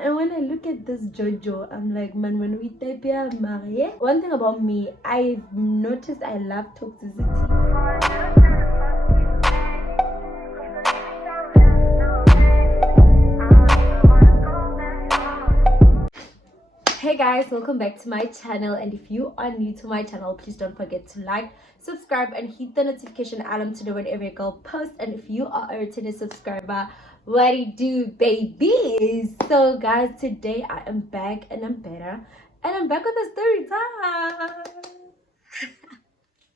And when I look at this Jojo, I'm like, man, when we type here, Marie. One thing about me, I've noticed I love toxicity. Hey guys, welcome back to my channel, and if you are new to my channel, please don't forget to like, subscribe and hit the notification alarm to know whenever a girl posts. And if you are a returning subscriber, what do you do, baby? So guys, today I am back and I'm better, and I'm back with a story time.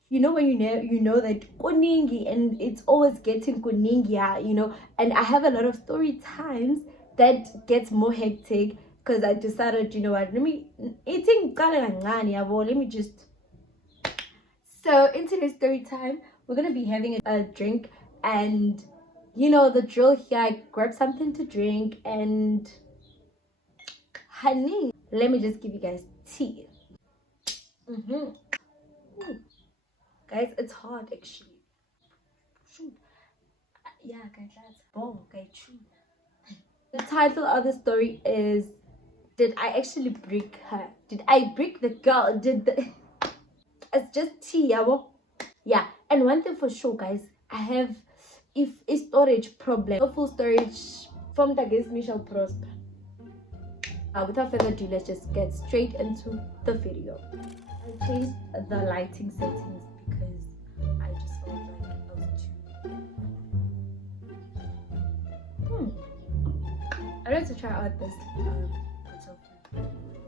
You know when you know that kuningi, and it's always getting kuningi, you know, and I have a lot of story times that gets more hectic because I decided, you know what, let me just. So in today's story time, we're gonna be having a drink, and you know the drill here. I grab something to drink, and honey, let me just give you guys tea. Guys, it's hard actually. Yeah, guys, that's bomb, guys. The title of the story is, did I actually break her? Did I break the girl? It's just tea, yeah. And one thing for sure, guys, I have a storage problem. No full storage from the guest Michelle Prosper. Without further ado, let's just get straight into the video. I changed the lighting settings because I just felt like I was too. I wanted to try out this.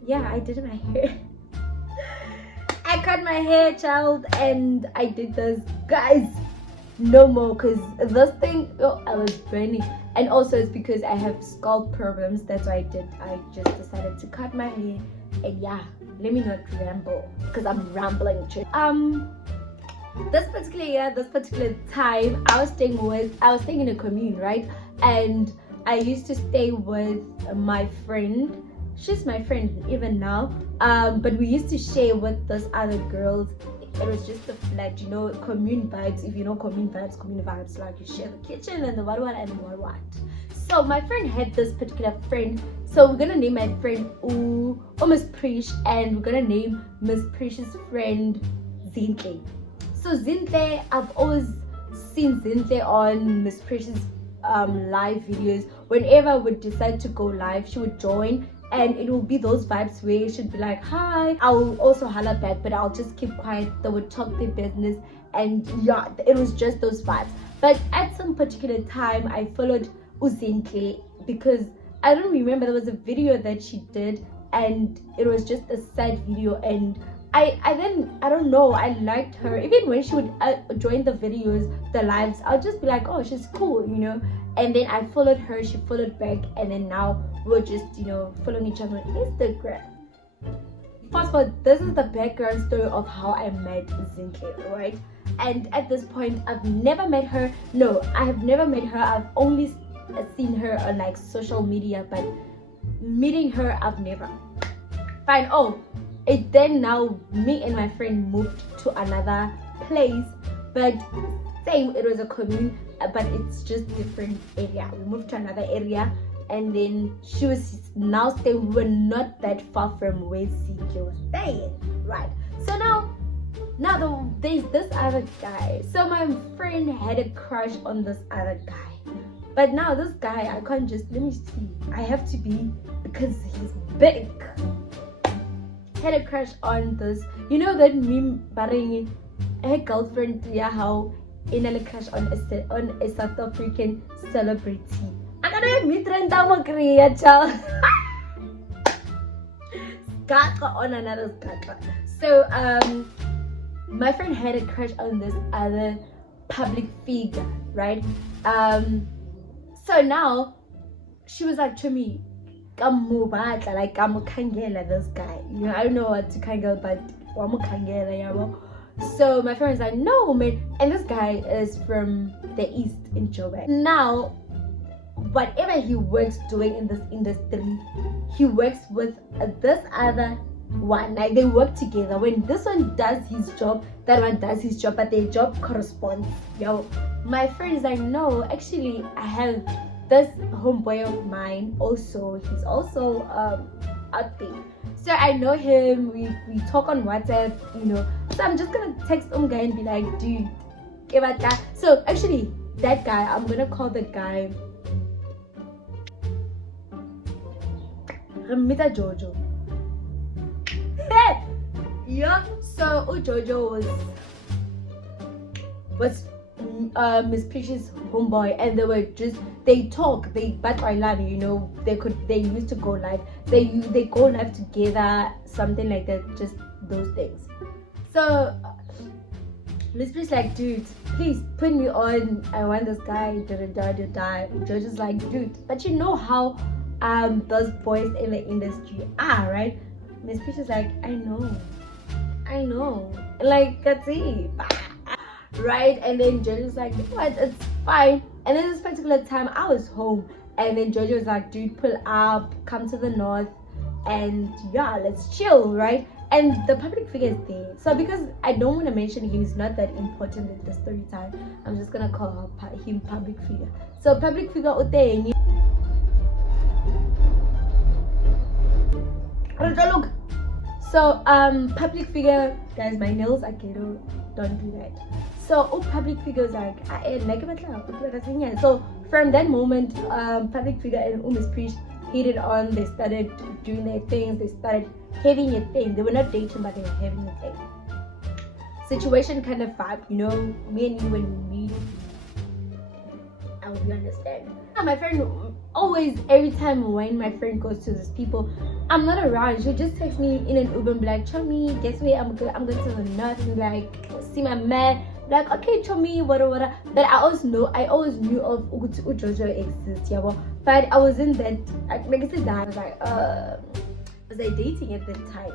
Yeah, I did my hair. I cut my hair, child, and I did this, guys. No more, because this thing, I was burning. And also it's because I have scalp problems. That's why I just decided to cut my hair. And yeah, let me not ramble, because I'm rambling too. This particular time, I was staying in a commune, right? And I used to stay with my friend. She's my friend even now, but we used to share with those other girls. It was just a flat, you know, commune vibes. If you know commune vibes, like you share the kitchen and the what and the what. So my friend had this particular friend, so we're gonna name my friend Miss Presh, and we're gonna name Miss Presh's friend Zintle. So Zintle, I've always seen Zintle on Miss Presh's live videos. Whenever I would decide to go live, she would join, and it will be those vibes where she'd be like, hi, I'll also holler back, but I'll just keep quiet. They would talk their business, and yeah, it was just those vibes. But at some particular time, I followed Uzintle because I don't remember, there was a video that she did, and it was just a sad video, and I don't know, I liked her. Even when she would join the videos, the lives, I'll just be like, oh, she's cool, you know. And then I followed her, she followed back, and then now we're just, you know, following each other on Instagram. Fast forward, this is the background story of how I met Zintle, right? And at this point, I've never met her. No, I have never met her. I've only seen her on like social media, but meeting her, I've never. Fine. Oh, it then now me and my friend moved to another place, but same, it was a commune, but it's just different area. We moved to another area, and then she was now staying. We were not that far from where CK was staying, right? So now there's this other guy. So my friend had a crush on this other guy, but now this guy, I can't just, let me see, I have to be, because he's big. Had a crush on this, you know that meme, Baring, her girlfriend, yeah, how in a crush on a South African celebrity. I gotta meet Rentamo Korea, child. Skaka on another skaka. So my friend had a crush on this other public figure, right? So now she was like to me, like I'm kangela this guy. You know, I don't know what to kangel, but I'm kangela, yabo. So my friend was like, no man, and this guy is from the east in Joburg. Now, whatever he works doing in this industry, he works with this other one. Like they work together. When this one does his job, that one does his job, but their job corresponds. Yo, my friend is like, no, actually I have this homeboy of mine also, he's also out there. So I know him, we talk on WhatsApp, you know. So I'm just gonna text guy and be like, dude, give a that. So actually that guy, I'm gonna call the guy Ramita Jojo. Yeah, so Jojo was Miss Peach's homeboy, and they talk, they battle live, you know. They used to go live, they go live together, something like that, just those things. So Miss Peach like, dude, please put me on, I want this guy, Jojo's like, dude, but you know how those boys in the industry are, right? Miss Peach is like, I know, like, that's it. Right? And then Jojo's like, you know what, it's fine. And then this particular time I was home, and then Jojo was like, dude, pull up, come to the north, and yeah, let's chill, right? And the public figure is there. So because I don't want to mention him, he's not that important in the story time, I'm just gonna call him public figure. So public figure Uteni. Look. So public figure, guys, my nails are ghetto, don't do that. So public figures like so from that moment, public figure and Miss Preach hit it on. They started doing their things, they started having a thing. They were not dating, but they were having a thing. Situation kind of vibe, you know, me and you when we meet, I hope you understand. My friend always, every time when my friend goes to these people, I'm not around, she'll just text me in an Uber and be like, Chomi, guess where I'm going to the north, and like, see my man. Like, okay, Chomi, whatever. But I always knew of Jojo exists, yeah. But I wasn't that, like I said, I was like, was I dating at that time?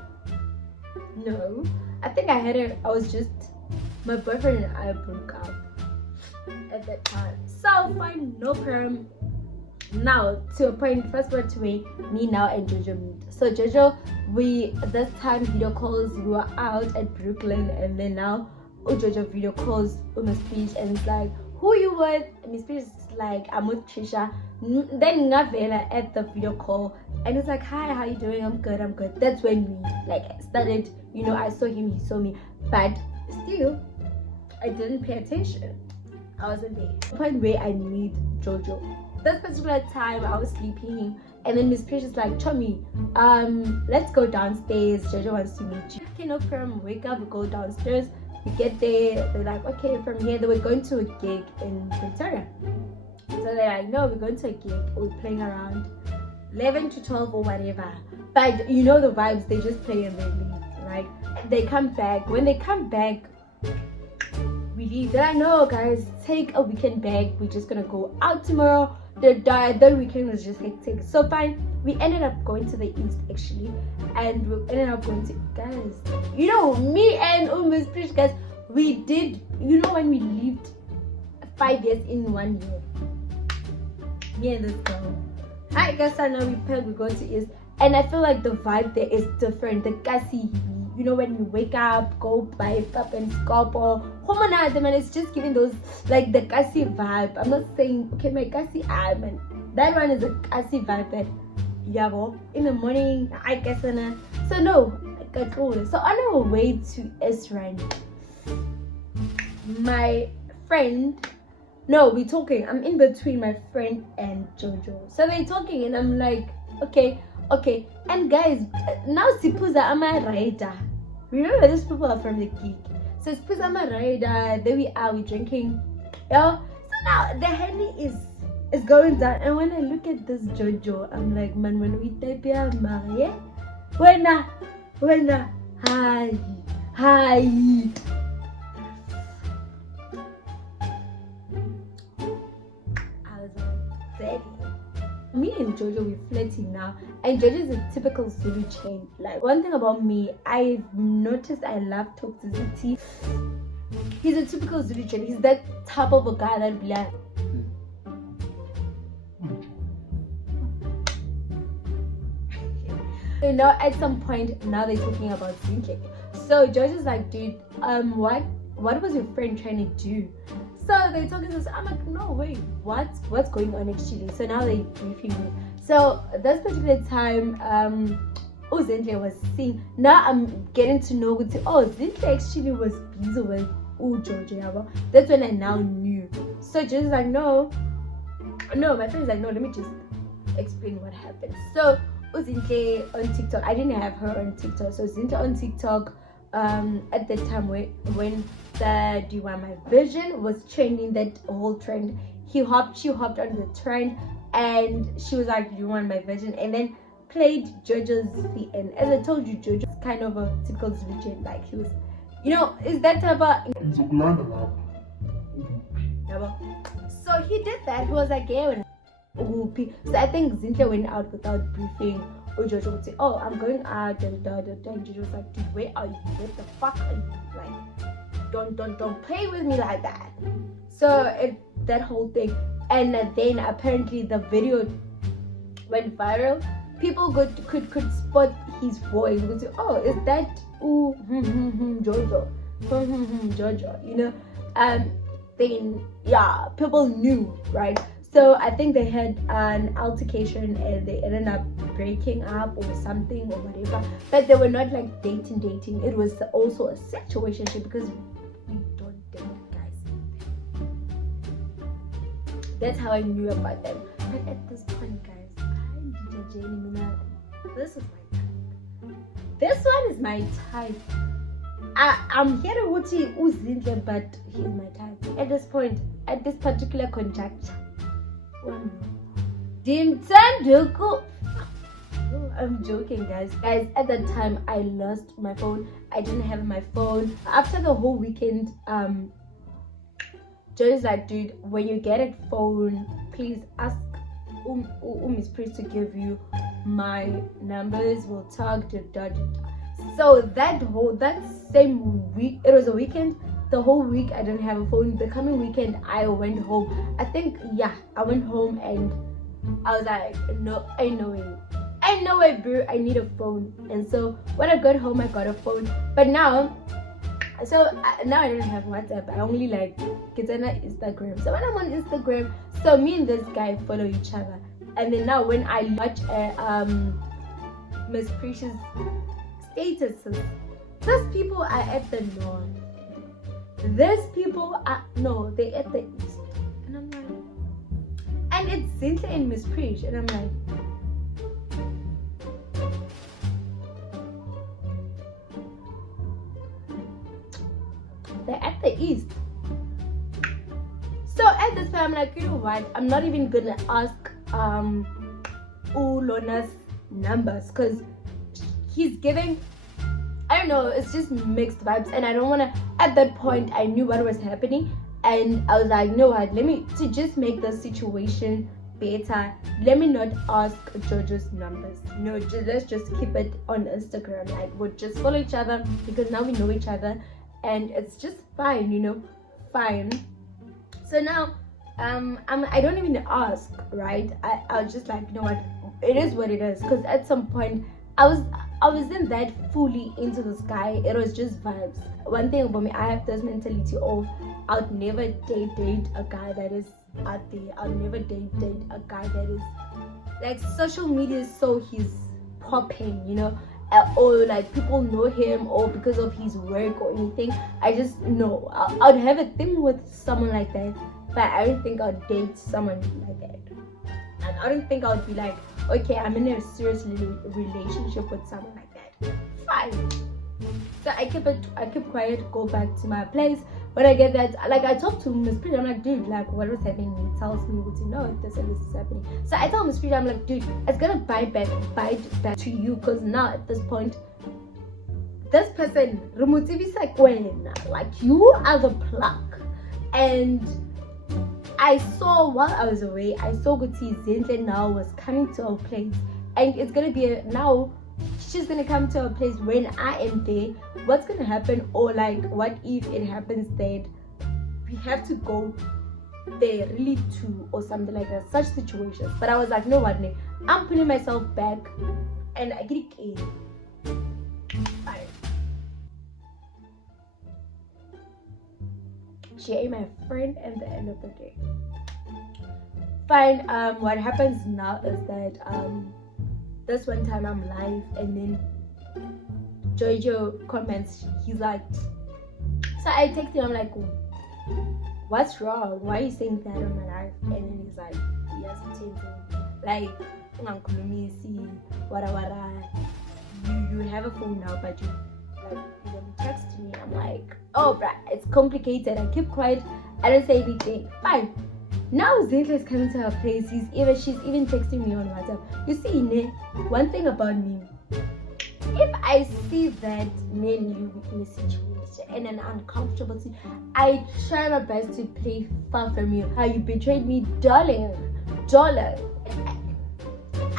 No. I think I was just, my boyfriend and I broke up at that time. So fine, no problem. Now to a point, fast forward to me now and Jojo meet. So Jojo, this time video calls, we were out at Brooklyn, and then now Jojo video calls Miss Peach and it's like, who you with? And Miss Peach is like, I'm with Trisha. Then Ngavela at the video call, and it's like, hi, how you doing? I'm good. That's when we like started, you know, I saw him, he saw me, but still I didn't pay attention. I wasn't there. The point where I meet Jojo. This particular time I was sleeping, and then Miss Peach is like, Chomi, let's go downstairs. Jojo wants to meet you. Okay, no problem. Wake up, we go downstairs. We get there. They're like, okay, from here they were going to a gig in Victoria. So they're like, no, we're going to a gig. We're playing around 11 to 12 or whatever. But you know the vibes. They just play and they leave, right? They come back. When they come back, we leave. Then I know, guys, take a weekend back. We're just gonna go out tomorrow. The weekend was just hectic. So fine, we ended up going to the east actually, and we ended up going to, guys, you know, me and Miss Preach, guys, we did, you know, when we lived 5 years in 1 year, me and this girl, I guess I know we go to east, and I feel like the vibe there is different. The kasi, you know, when you wake up, go buy up and scalp or man, it's just giving those like the kasi vibe. I'm not saying okay, my kasi man, that one is a kasi vibe that yabo in the morning I guess. So no, I got cool. So on our way to Israel, my friend, no, we're talking, I'm in between my friend and Jojo. So they're talking and I'm like, okay, and guys, now Sipuza am a rider. Remember, these people are from the gig. So Sipuza am a rider. There we are, we're drinking. Yeah. So now the Henny is going down, and when I look at this Jojo, I'm like, man, when we type here, Marie, when hi. I was like, daddy. Me and Jojo, we're flirting now, and Jojo is a typical Zulu chain. Like, one thing about me, I've noticed I love toxicity. He's a typical Zulu chain. He's that type of a guy that be like, you know, at some point now they're talking about drinking. So Jojo's like, dude, what was your friend trying to do? So they're talking to us. I'm like, no, wait, what's going on actually? So now they're briefing me. So this particular time, Zinhle was seeing. Now I'm getting to know Zinhle actually was busy with Jojo. That's when I now knew. So just like no, my friend's like, no, let me just explain what happened. So Zinhle on TikTok, I didn't have her on TikTok. So Zinhle on TikTok, at the time when the Do You Want My Vision was trending, that whole trend, she hopped on the trend, and she was like, Do You Want My Vision, and then played Jojo's VN. As I told you, Jojo's kind of a typical Zulu, like he was, is that type of. So he did that. He was like, yeah. So I think Zinhle went out without briefing. Jojo would say, oh, I'm going out, and Jojo was like, dude, where are you? What the fuck are you? Like, don't play with me like that. So that whole thing, and then apparently the video went viral. People could spot his voice. Would say, oh, is that Jojo? Jojo, then yeah, people knew, right? So I think they had an altercation and they ended up breaking up or something or whatever. But they were not like dating. It was also a situationship because we don't date, guys. That's how I knew about them. But at this point, guys, I'm DJ Jane. This is my type. This one is my type. I'm here to Zinhle, but he's my type. At this point, at this particular conjuncture. I'm joking, guys. At that time I lost my phone. I didn't have my phone. After the whole weekend, Joe's like, dude, when you get a phone, please ask Miss Priest to give you my numbers. We'll talk. So that same week, it was a weekend. The whole week I didn't have a phone. The coming weekend I went home. I went home and I was like, no, ain't no way, bro. I need a phone. And so when I got home, I got a phone. But now I don't have WhatsApp. I only get on Instagram. So when I'm on Instagram, so me and this guy follow each other. And then now when I watch Miss Precious statuses, those people are at the north. These people are they're at the east, and I'm like, and it's Zinhle and Miss Preach, and I'm like, they're at the east. So at this time, I'm like, you know what? I'm not even gonna ask Lona's numbers because he's giving. I don't know, it's just mixed vibes, and I don't want to. At that point, I knew what was happening, and I was like, no, what? To just make the situation better, let me not ask Jojo's numbers. No, let's just keep it on Instagram. Like, we'll just follow each other because now we know each other, and it's just fine, fine. So now, I don't even ask, right? I was just like, you know what? It is what it is, because at some point, I wasn't that fully into this guy. It was just vibes. One thing about me, I have this mentality of I'll never date a guy that is out there. I'll never date a guy that is like social media, so he's popping, or like people know him or because of his work or anything. I just know I'd have a thing with someone like that, but I don't think I'd date someone like that. And I don't think I would be like, okay, I'm in a serious relationship with someone like that. Fine. So I kept quiet, go back to my place. When I get that, like I talked to Miss Pretty, I'm like, dude, like what was happening? He tells me, this and this is happening. So I tell Miss Pretty, I'm like, dude, it's gonna bite back to you, because now at this point, this person, like you are the plug. And I saw while I was away, I saw Guti Zinhle now was coming to our place, and it's gonna be now she's gonna come to our place when I am there. What's gonna happen, or like what if it happens that we have to go there really too or something like that, such situations. But I was like, no what, I'm putting myself back and I get it. she ain't my friend at the end of the day. Fine. What happens now is that this one time I'm live and then Jojo comments. He's like, so I text him. I'm like, what's wrong? Why are you saying that on my live? And then he's like, yes, like, you have a phone now, but you don't text me. I'm like, oh, bruh, it's complicated. I keep quiet. I don't say anything. Fine. Now Zintle is coming to her place. She's even texting me on WhatsApp. You see, one thing about me, if I see that me and you in a situation in an uncomfortable situation, I try my best to play far from you. How you betrayed me, darling.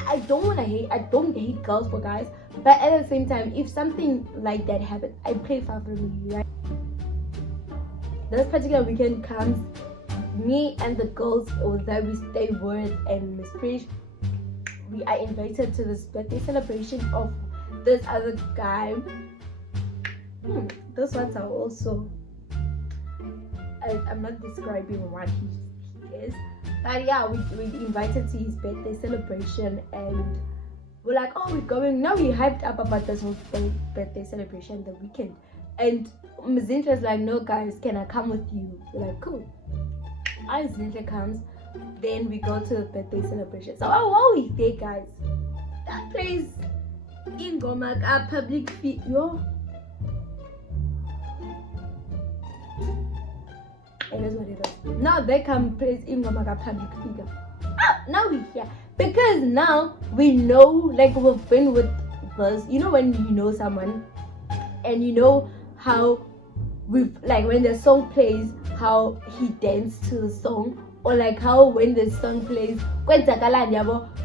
I don't hate girls for guys, but at the same time, if something like that happens, I play far from you, right? This particular weekend comes, me and the girls that we stay with and Miss Prish, we are invited to this birthday celebration of this other guy. Those ones are also, I'm not describing what he is, but yeah, we invited to his birthday celebration and we're like, oh, we're going. Now we hyped up about this whole birthday celebration the weekend, and Mazintra's like, no guys, can I come with you? We're like, cool. As Zintra comes, then we go to the birthday celebration. So while we there, guys, that place in Gomaka public feet, yo. It is what it is. Now they come place in Gomaka public figure. Now we here because now we know, like, we've been with this. You know when you know someone, and you know how we've, like, when the song plays, how he danced to the song, or like how when the song plays,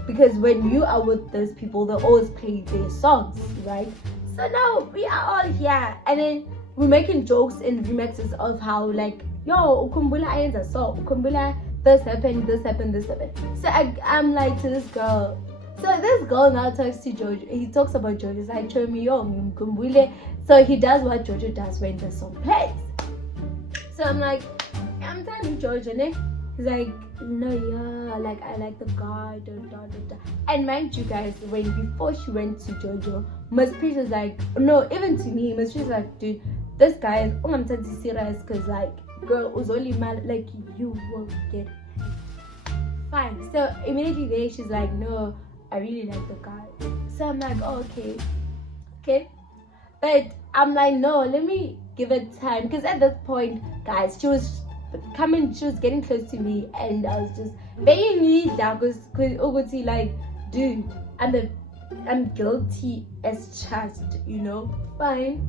because when you are with those people, they always play their songs, right? So now we are all here, and then we're making jokes and remixes of how, like, yo, ukumbula ayenza so, ukumbula this happened. So I'm like to this girl. So this girl now talks to Jojo. He talks about Jojo. He's like, show me yo, ukumbule. So he does what Jojo does when the song plays. So I'm like, I'm telling you, Jojo, ne? He's like, no, yeah, like, I like the guy, And mind you guys, before she went to Jojo, Miss Peach was like, no, even to me, Miss Peach was like, dude, this guy is, I'm telling you serious, because, like, girl, was only mad, like, you will get fine. So immediately there, she's like, no, I really like the guy. So I'm like, oh, okay. But I'm like, no, let me give it time, because at this point, guys, she was getting close to me, and I was just begging me down, because like, dude, I'm guilty as charged, you know. Fine.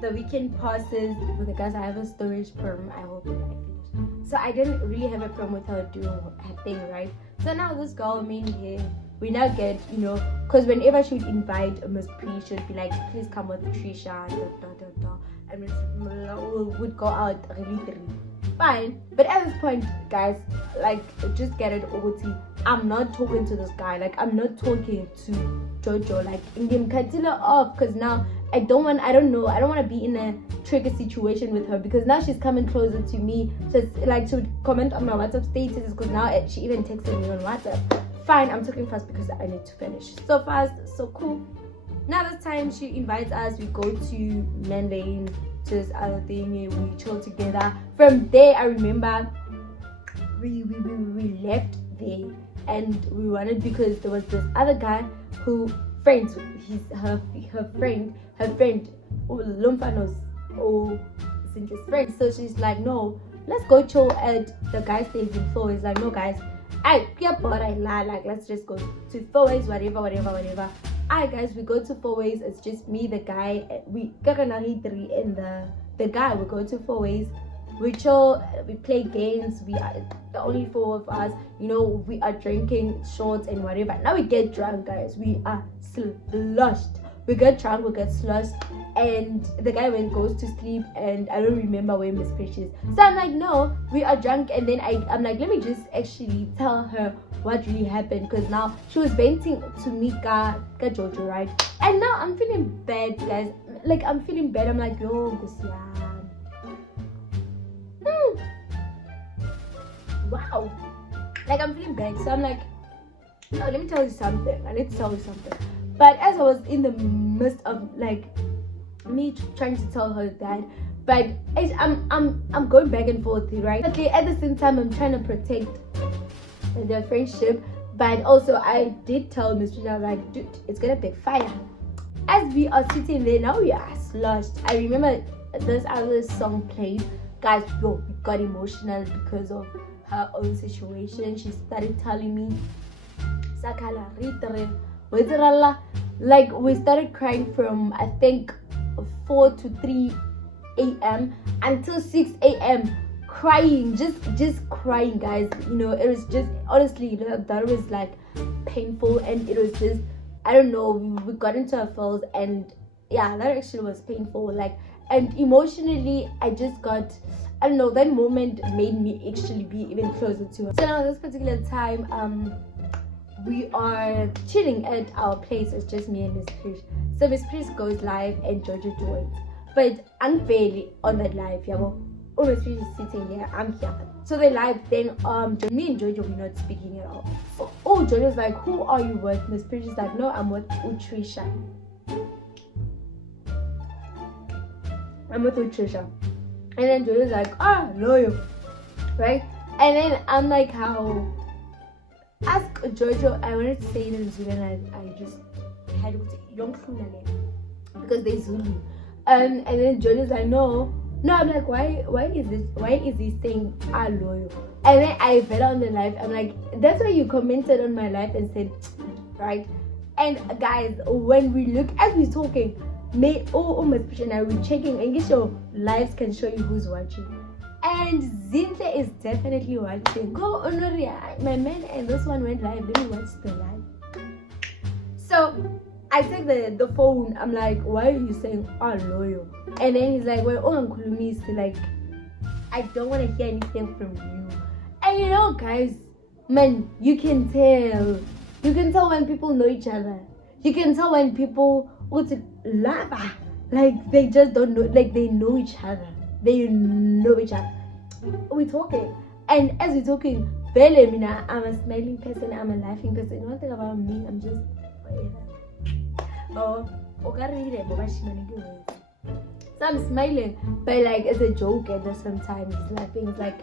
The weekend passes with the guys. I have a storage perm. I hope that I finish. So I didn't really have a problem with her doing her thing, right? So now this girl, here, we now get, you know, because whenever she would invite Miss P, she would be like, please come with Trisha, and we would go out really. Fine, but at this point, guys, like, just get it over to. I'm not talking to this guy. Like, I'm not talking to Jojo. Like, in him, continue off, because now I don't want to be in a tricky situation with her, because now she's coming closer to me. Just like, to comment on my WhatsApp status, because now she even texted me on WhatsApp. Fine, I'm talking fast because I need to finish. So fast, so cool. Now this time she invites us. We go to Manlane, to this other thing. We chill together. From there, I remember we left there, and we wanted, because there was this other guy who her friend Lumfanos or Cynthia's friend. So she's like, no, let's go chill at the guy stays in Four. He's like, no guys, like, let's just go to Four Ways, whatever. Alright guys, we go to Four Ways. It's just me, the guy, we and the guy. We go to Four Ways, we chill, we play games. We are the only four of us, you know. We are drinking shots and whatever. Now we get drunk, guys. We are sloshed. We get drunk, we get sloshed, and the guy goes to sleep, and I don't remember where Miss Fish is. So I'm like, no, we are drunk, and then I'm like, let me just actually tell her what really happened, because now she was venting to me, ka Jojo, right? And now I'm feeling bad, guys. Like, I'm feeling bad. I'm like, yo, wow, like I'm feeling bad. So I'm like, no, let me tell you something. I need to tell you something. But as I was in the midst of like me trying to tell her that, but I'm going back and forth, right? Okay, at the same time, I'm trying to protect the friendship, but also I did tell Miss Trisha, like, dude, it's gonna backfire. As we are sitting there now, we are sloshed. I remember this other song played, guys. Yo, we got emotional because of her own situation. She started telling me, Sakala, like we started crying from I think 4 to 3 a.m. until 6 a.m. crying, just crying, guys. You know, it was just honestly that was like painful, and it was just, I don't know, we got into our feels, and yeah, that actually was painful. Like, and emotionally, I just got, I don't know, that moment made me actually be even closer to her. So now this particular time, we are chilling at our place. It's just me and Miss Prish. So Miss Prish goes live and Jojo joins. But I'm barely on that live, yeah. Well, Miss Prish is sitting here, I'm here. So they live, then me and Jojo were not speaking at all. So Jojo's like, who are you with? Miss Prish is like, no, I'm with Utrisha. I'm with Utrisha. And then Jojo's like, loyal. Right? And then I'm like, how? Ask Jojo. I wanted to say it in Zulu, and I just had to young because they Zulu. And then Jojo's like, no. I'm like, why is this thing loyal? And then I fell on the live. I'm like, that's why you commented on my live and said, right? And guys, when we look as we're talking, Miss Fish and I were checking, and guess your lives can show you who's watching. And Zinhle is definitely watching. Go Honoria, my man, and this one went live. Let me watch the live. So I take the phone. I'm like, why are you saying loyal? And then he's like, well, like, I don't want to hear anything from you. And you know, guys, man, you can tell. You can tell when people know each other. You can tell when people lava, like they just don't know, like they know each other. They know each other. We're talking, and as we're talking, I'm a smiling person, I'm a laughing person. One thing about me, I'm just so I'm smiling, but like it's a joke, and then sometimes laughing. It's like,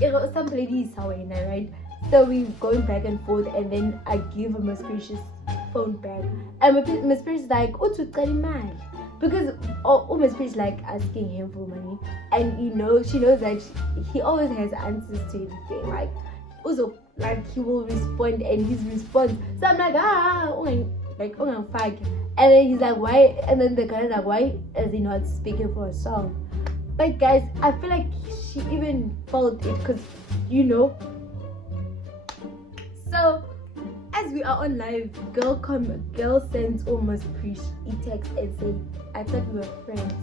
you know, some lady is right? So we going back and forth, and then I give him Miss Precious phone back, and Miss Precious is like, because Miss Precious like asking him for money, and you know, she knows that he always has answers to everything. Like, also, like he will respond, and his response. So I'm like, fuck. And then he's like, why? And then the guy's like, why is he not speaking for a song? But guys, I feel like she even felt it, because you know. So as we are on live, girl sends almost preach e-text and say, I thought we were friends.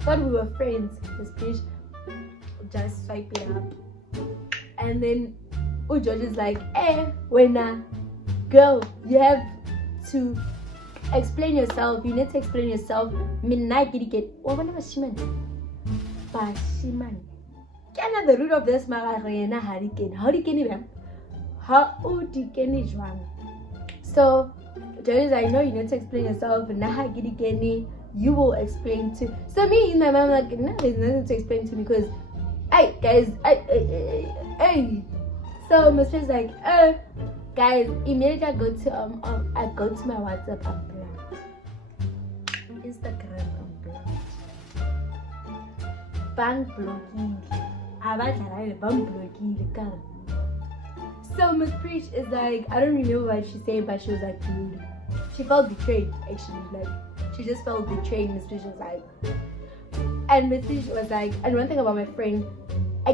Thought we were friends. Miss Preach just swipe it up. And then George is like, girl, you have to explain yourself. You need to explain yourself. Bashiman. Can the root of this Mararena hurricane? How would you can it run? So Johnny's like, no, you need to explain yourself. You will explain to. So me in my mind, like, no, there's nothing to explain to me, because hey guys, hey. So Miss is like, guys, immediately I go to my WhatsApp, I'm blocked. Instagram, I'm blocked. Bank blocking. So Miss Preach is like, I don't remember what she said, but she was like, dude, she felt betrayed actually. Like, she just felt betrayed. Miss Preach was like, and Miss Preach was like, and one thing about my friend, I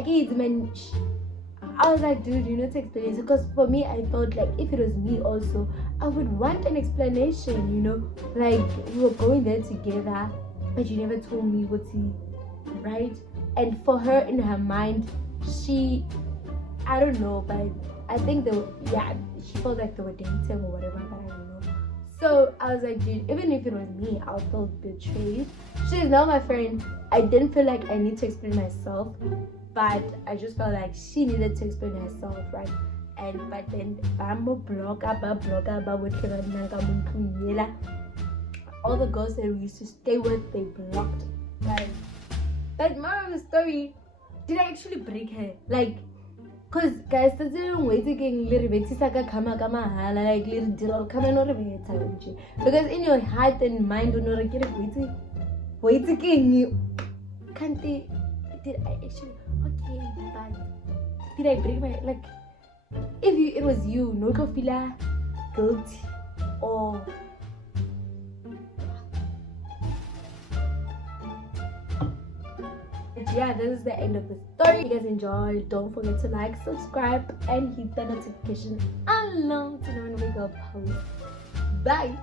was like, dude, you need to explain it, because for me, I felt like if it was me also, I would want an explanation, you know, like we were going there together, but you never told me what's he, right? And for her, in her mind, I don't know, but I think she felt like they were dating or whatever, but I don't know. So I was like, dude, even if it was me, I felt betrayed. she's not my friend. I didn't feel like I need to explain myself, but I just felt like she needed to explain herself, right? But then all the girls that we used to stay with, they blocked, right? But moral of the story, did I actually break her? Like, cause guys, that's the way to get because in your heart and mind, you know, get wait again. You can't. Did I actually? Okay, but did I break my like? If it was you, no go feel guilty or. Yeah, this is the end of the story. If you guys enjoyed, don't forget to like, subscribe, and hit the notification along to know when we go post. Bye.